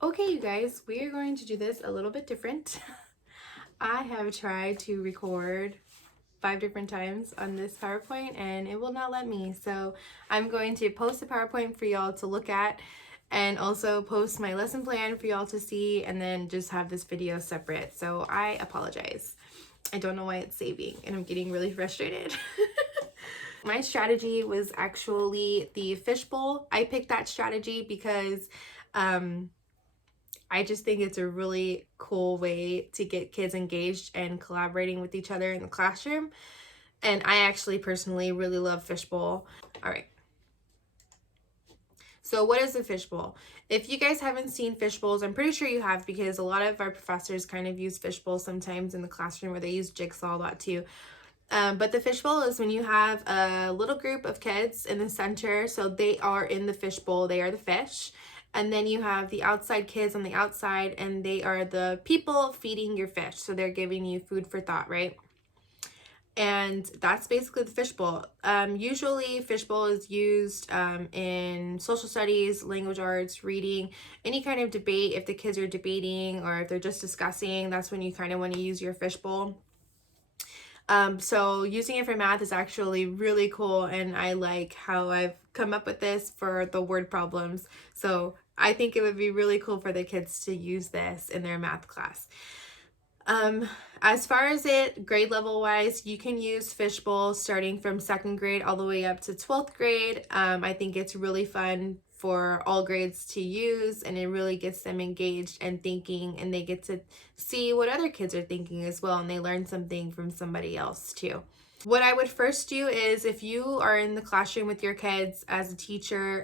Okay, you guys, we are going to do this a little bit different. I have tried to record 5 different times on this PowerPoint and it will not let me. So I'm going to post a PowerPoint for y'all to look at and also post my lesson plan for y'all to see and then just have this video separate. So I apologize. I don't know why it's saving and I'm getting really frustrated. My strategy was actually the fishbowl. I picked that strategy because I just think it's a really cool way to get kids engaged and collaborating with each other in the classroom. And I actually personally really love Fishbowl. All right. So what is a fishbowl? If you guys haven't seen fishbowls, I'm pretty sure you have because a lot of our professors kind of use fishbowls sometimes in the classroom, or they use jigsaw a lot too. But the fishbowl is when you have a little group of kids in the center. So they are in the fishbowl, they are the fish. And then you have the outside kids on the outside, and they are the people feeding your fish. So they're giving you food for thought, right? And that's basically the fishbowl. Usually fishbowl is used in social studies, language arts, reading, any kind of debate. If the kids are debating or if they're just discussing, that's when you kind of want to use your fishbowl. So using it for math is actually really cool, and I like how I've come up with this for the word problems. So I think it would be really cool for the kids to use this in their math class. As far as it grade level wise, you can use Fishbowl starting from 2nd grade all the way up to 12th grade. I think it's really fun for all grades to use, and it really gets them engaged and thinking, and they get to see what other kids are thinking as well, and they learn something from somebody else too. What I would first do is, if you are in the classroom with your kids as a teacher,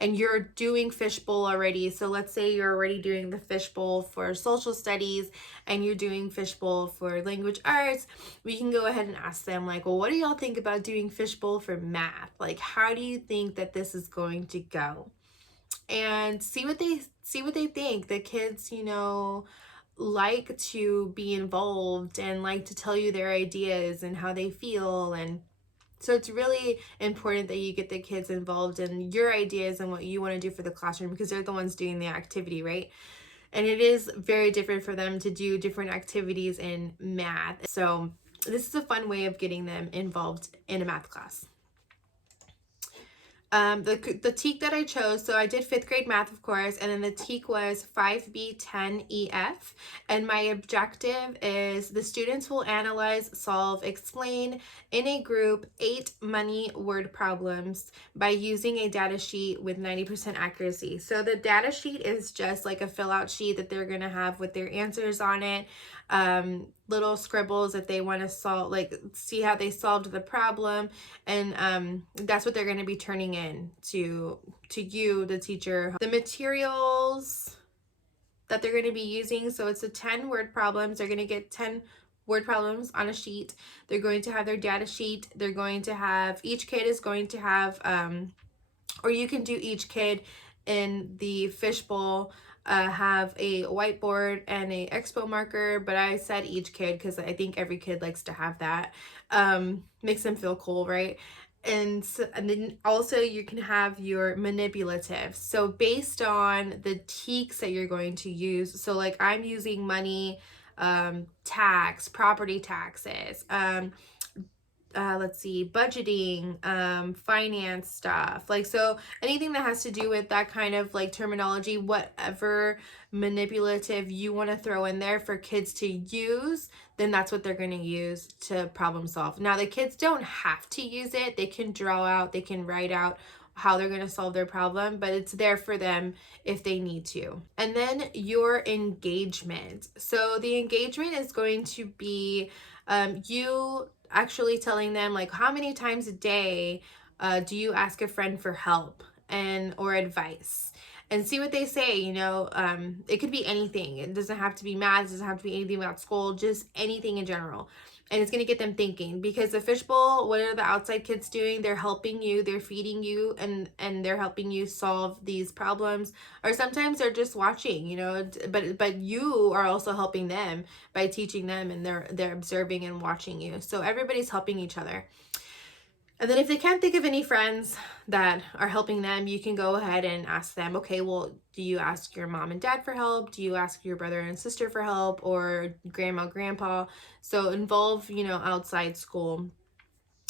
and you're doing fishbowl already, so let's say you're already doing the fishbowl for social studies and you're doing fishbowl for language arts, we can go ahead and ask them like, well, what do y'all think about doing fishbowl for math? Like, how do you think that this is going to go? And see what they think. The kids, like to be involved and like to tell you their ideas and how they feel. And so it's really important that you get the kids involved in your ideas and what you want to do for the classroom, because they're the ones doing the activity, right? And it is very different for them to do different activities in math. So this is a fun way of getting them involved in a math class. The TEK that I chose, so I did 5th grade math, of course, and then the TEK was 5B10EF. And my objective is the students will analyze, solve, explain in a group 8 money word problems by using a data sheet with 90% accuracy. So the data sheet is just like a fill out sheet that they're going to have with their answers on it. Little scribbles if they want to solve, like, see how they solved the problem, and that's what they're going to be turning in to you, the teacher. The materials that they're going to be using, so it's a 10 word problems. They're going to get 10 word problems on a sheet. They're going to have their data sheet. They're going to have, each kid is going to have, or you can do each kid in the fishbowl have a whiteboard and a expo marker, but I said each kid because I think every kid likes to have that. Makes them feel cool, right? And then also you can have your manipulative. So based on the TEKs that you're going to use, so like I'm using money, tax, property taxes, let's see, budgeting, finance stuff, like, so anything that has to do with that kind of like terminology, whatever manipulative you want to throw in there for kids to use, then that's what they're going to use to problem solve. Now the kids don't have to use it. They can draw out, they can write out how they're going to solve their problem, but it's there for them if they need to. And then your engagement. So the engagement is going to be you actually telling them like, how many times a day do you ask a friend for help and or advice, and see what they say. It could be anything. It doesn't have to be math, it doesn't have to be anything about school, just anything in general. And it's going to get them thinking, because the fishbowl, what are the outside kids doing? They're helping you, they're feeding you, and they're helping you solve these problems. Or sometimes they're just watching, but you are also helping them by teaching them, and they're observing and watching you. So everybody's helping each other. And then if they can't think of any friends that are helping them, you can go ahead and ask them, okay, well, do you ask your mom and dad for help? Do you ask your brother and sister for help, or grandma, grandpa? So involve, outside school.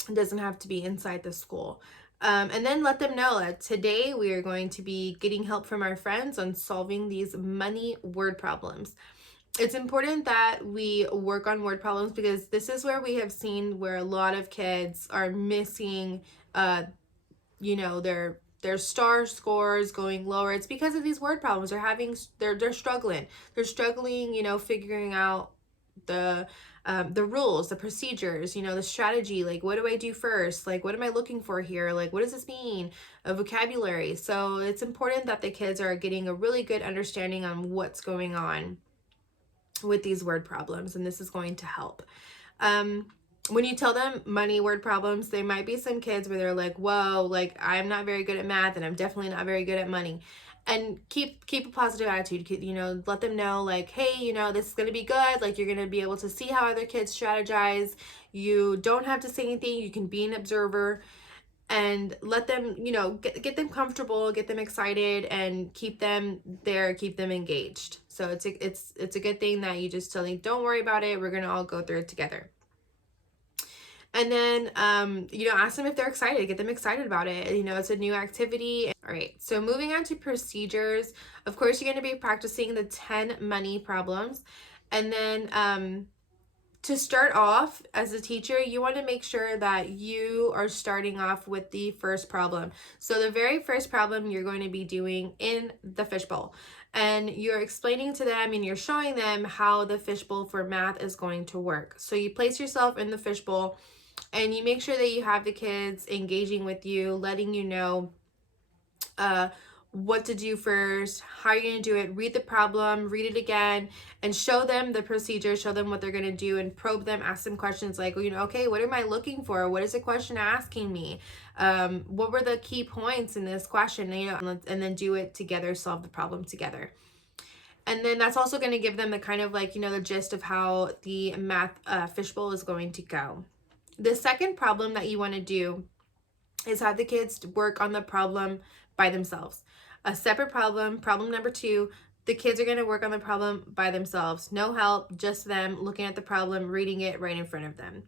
It doesn't have to be inside the school. And then let them know that today we are going to be getting help from our friends on solving these money word problems. It's important that we work on word problems because this is where we have seen where a lot of kids are missing, uh, their star scores going lower. It's because of these word problems. They're struggling. They're struggling, figuring out the rules, the procedures, the strategy. Like, what do I do first? Like, what am I looking for here? Like, what does this mean? A vocabulary. So it's important that the kids are getting a really good understanding on what's going on with these word problems, and this is going to help. When you tell them money word problems, there might be some kids where they're like, whoa, like, I'm not very good at math and I'm definitely not very good at money. And keep a positive attitude. Let them know, like, hey, this is going to be good. Like, you're going to be able to see how other kids strategize. You don't have to say anything. You can be an observer and let them, get them comfortable, get them excited, and keep them there, keep them engaged. So it's a good thing that you just tell them, don't worry about it. We're going to all go through it together. And then, ask them if they're excited, get them excited about it. It's a new activity. All right. So moving on to procedures, of course, you're going to be practicing the 10 money problems. And then, to start off as a teacher, you want to make sure that you are starting off with the first problem. So the very first problem you're going to be doing in the fishbowl, and you're explaining to them and you're showing them how the fishbowl for math is going to work. So you place yourself in the fishbowl and you make sure that you have the kids engaging with you, letting you know what to do first, how you're going to do it, read the problem, read it again, and show them the procedure, show them what they're going to do, and probe them, ask them questions like, okay, what am I looking for? What is the question asking me? What were the key points in this question? And then do it together, solve the problem together. And then that's also going to give them the kind of like, the gist of how the math fishbowl is going to go. The second problem that you want to do is have the kids work on the problem by themselves. A separate problem, problem number 2, the kids are going to work on the problem by themselves. No help, just them looking at the problem, reading it right in front of them.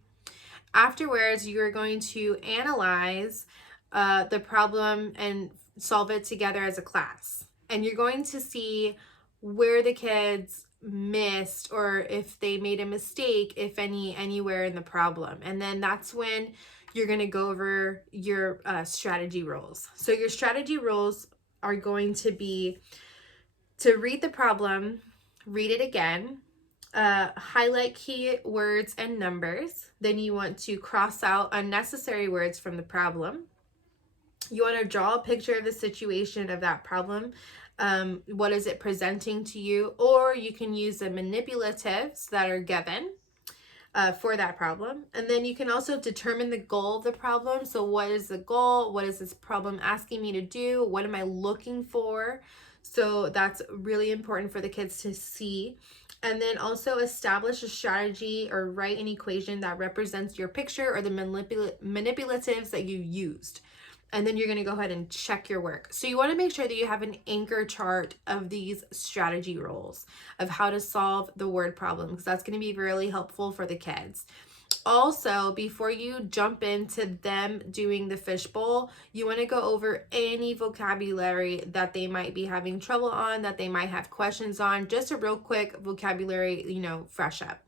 Afterwards, you are going to analyze the problem and solve it together as a class. And you're going to see where the kids missed or if they made a mistake, if any, anywhere in the problem. And then that's when you're going to go over your strategy rules. So your strategy rules are going to be to read the problem, read it again, highlight key words and numbers. Then you want to cross out unnecessary words from the problem. You want to draw a picture of the situation of that problem. What is it presenting to you? Or you can use the manipulatives that are given for that problem. And then you can also determine the goal of the problem. So what is the goal? What is this problem asking me to do? What am I looking for? So that's really important for the kids to see. And then also establish a strategy or write an equation that represents your picture or the manipulatives that you used. And then you're going to go ahead and check your work. So you want to make sure that you have an anchor chart of these strategy rules of how to solve the word problem, because that's going to be really helpful for the kids. Also, before you jump into them doing the fishbowl, you want to go over any vocabulary that they might be having trouble on, that they might have questions on, just a real quick vocabulary, fresh up.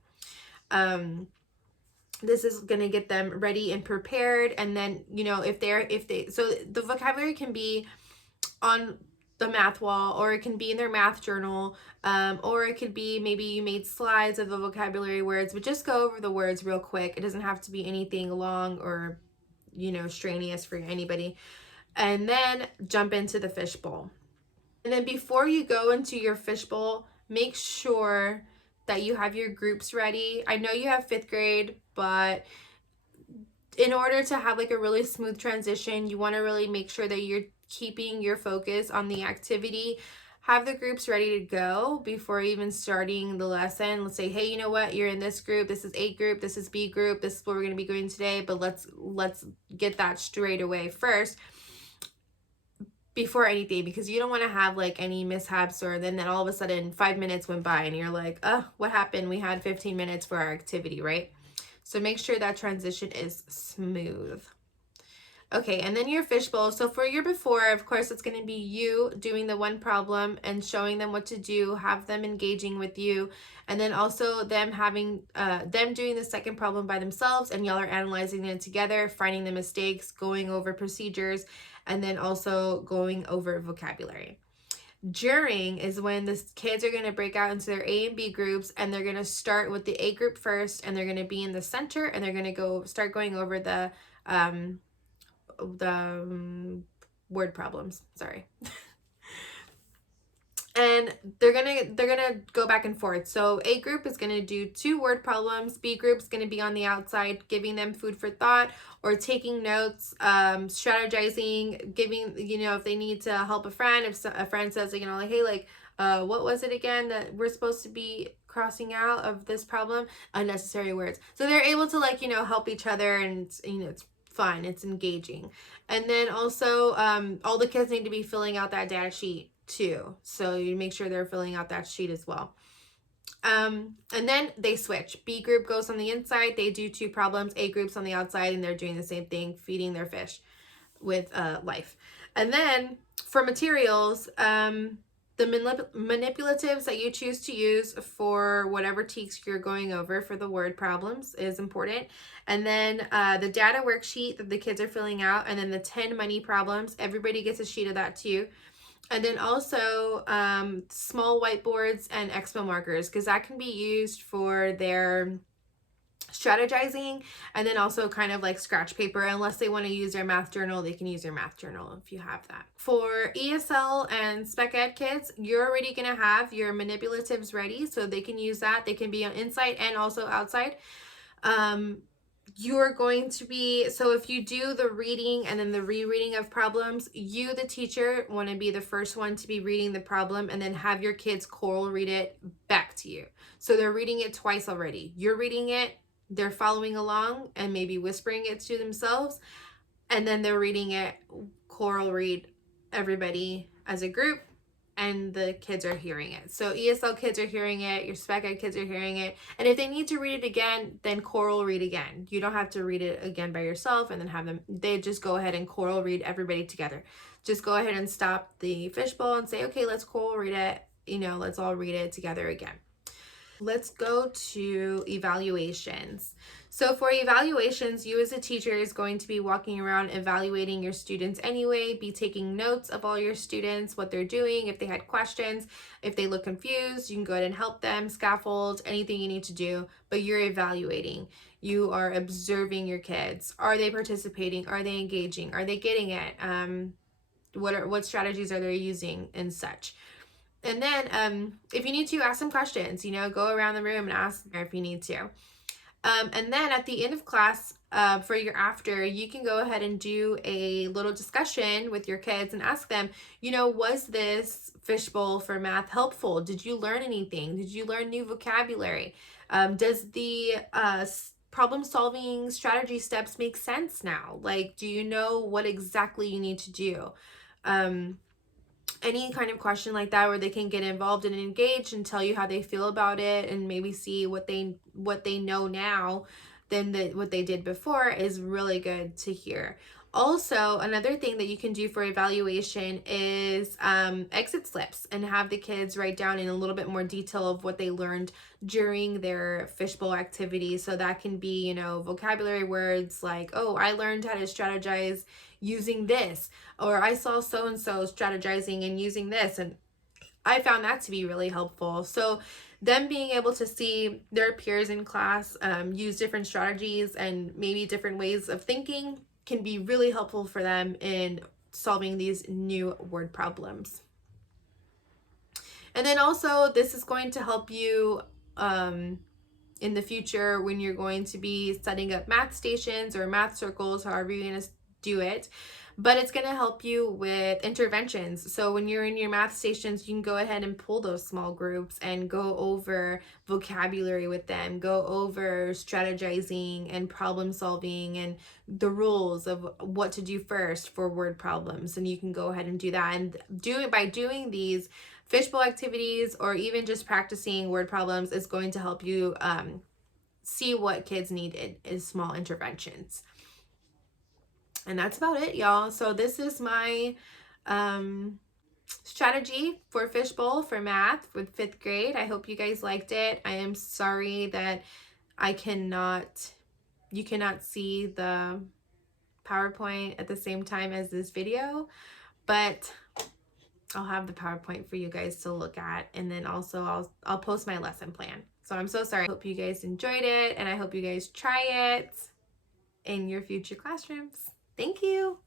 This is going to get them ready and prepared. And then, so the vocabulary can be on the math wall, or it can be in their math journal, or it could be maybe you made slides of the vocabulary words, but just go over the words real quick. It doesn't have to be anything long or, strenuous for anybody. And then jump into the fishbowl. And then before you go into your fishbowl, make sure that you have your groups ready. I know you have 5th grade, but in order to have like a really smooth transition, you want to really make sure that you're keeping your focus on the activity. have the groups ready to go before even starting the lesson. Let's say, hey, you know what, you're in this group, this is A group, this is B group, this is what we're going to be doing today, but let's get that straight away first before anything, because you don't want to have like any mishaps, or then all of a sudden 5 minutes went by and you're like, oh, what happened? We had 15 minutes for our activity, right? So make sure that transition is smooth. Okay, and then your fishbowl. So for your before, of course, it's going to be you doing the one problem and showing them what to do, have them engaging with you, and then also them having them doing the second problem by themselves, and y'all are analyzing it together, finding the mistakes, going over procedures, and then also going over vocabulary. During is when the kids are going to break out into their A and B groups, and they're going to start with the A group first, and they're going to be in the center, and they're going to start going over the word problems, sorry. And they're gonna go back and forth. So A group is gonna do 2 word problems. B group's gonna be on the outside, giving them food for thought or taking notes, strategizing, giving, if they need to help a friend, if a friend says, like, hey, like, what was it again that we're supposed to be crossing out of this problem? Unnecessary words. So they're able to, like, help each other, and it's fun, it's engaging. And then also all the kids need to be filling out that data sheet too, so you make sure they're filling out that sheet as well. And then they switch. B group goes on the inside, they do 2 problems. A group's on the outside, and they're doing the same thing, feeding their fish with life. And then for materials, the manipulatives that you choose to use for whatever teaks you're going over for the word problems is important. And then the data worksheet that the kids are filling out, and then the 10 money problems, everybody gets a sheet of that too. And then also small whiteboards and expo markers, because that can be used for their strategizing, and then also kind of like scratch paper. Unless they want to use their math journal, they can use their math journal if you have that. For ESL and spec ed kids, you're already going to have your manipulatives ready, so they can use that. They can be on inside and also outside. You're going to be, so if you do the reading and then the rereading of problems, you, the teacher, want to be the first one to be reading the problem, and then have your kids choral read it back to you. So they're reading it twice already. You're reading it, they're following along and maybe whispering it to themselves, and then they're reading it, choral read, everybody as a group, and the kids are hearing it. So ESL kids are hearing it, your spec ed kids are hearing it, and if they need to read it again, then choral read again. You don't have to read it again by yourself and then have them, they just go ahead and choral read everybody together. Just go ahead and stop the fishbowl and say, okay, let's choral read it, let's all read it together again. Let's go to evaluations. So for evaluations, you as a teacher is going to be walking around evaluating your students anyway, be taking notes of all your students, what they're doing, if they had questions, if they look confused, you can go ahead and help them, scaffold, anything you need to do, but you're evaluating. You are observing your kids. Are they participating? Are they engaging? Are they getting it? What strategies are they using and such? And then if you need to, ask some questions, go around the room and ask if you need to. And then at the end of class, for your after, you can go ahead and do a little discussion with your kids and ask them, was this fishbowl for math helpful? Did you learn anything? Did you learn new vocabulary? Does the problem solving strategy steps make sense now? Like, do you know what exactly you need to do? Any kind of question like that, where they can get involved and engaged and tell you how they feel about it, and maybe see what they know now than what they did before, is really good to hear. Also, another thing that you can do for evaluation is exit slips, and have the kids write down in a little bit more detail of what they learned during their fishbowl activity. So that can be, vocabulary words like, oh, I learned how to strategize using this, or I saw so-and-so strategizing and using this, and I found that to be really helpful. So them being able to see their peers in class use different strategies and maybe different ways of thinking can be really helpful for them in solving these new word problems. And then also, this is going to help you in the future when you're going to be setting up math stations or math circles, however you're going to do it, but it's going to help you with interventions. So when you're in your math stations, you can go ahead and pull those small groups and go over vocabulary with them, go over strategizing and problem solving and the rules of what to do first for word problems. And you can go ahead and do that. And by doing these fishbowl activities or even just practicing word problems is going to help you see what kids needed is small interventions. And that's about it, y'all. So this is my strategy for Fishbowl for math with 5th grade. I hope you guys liked it. I am sorry that you cannot see the PowerPoint at the same time as this video, but I'll have the PowerPoint for you guys to look at, and then also I'll post my lesson plan. So I'm so sorry. I hope you guys enjoyed it, and I hope you guys try it in your future classrooms. Thank you.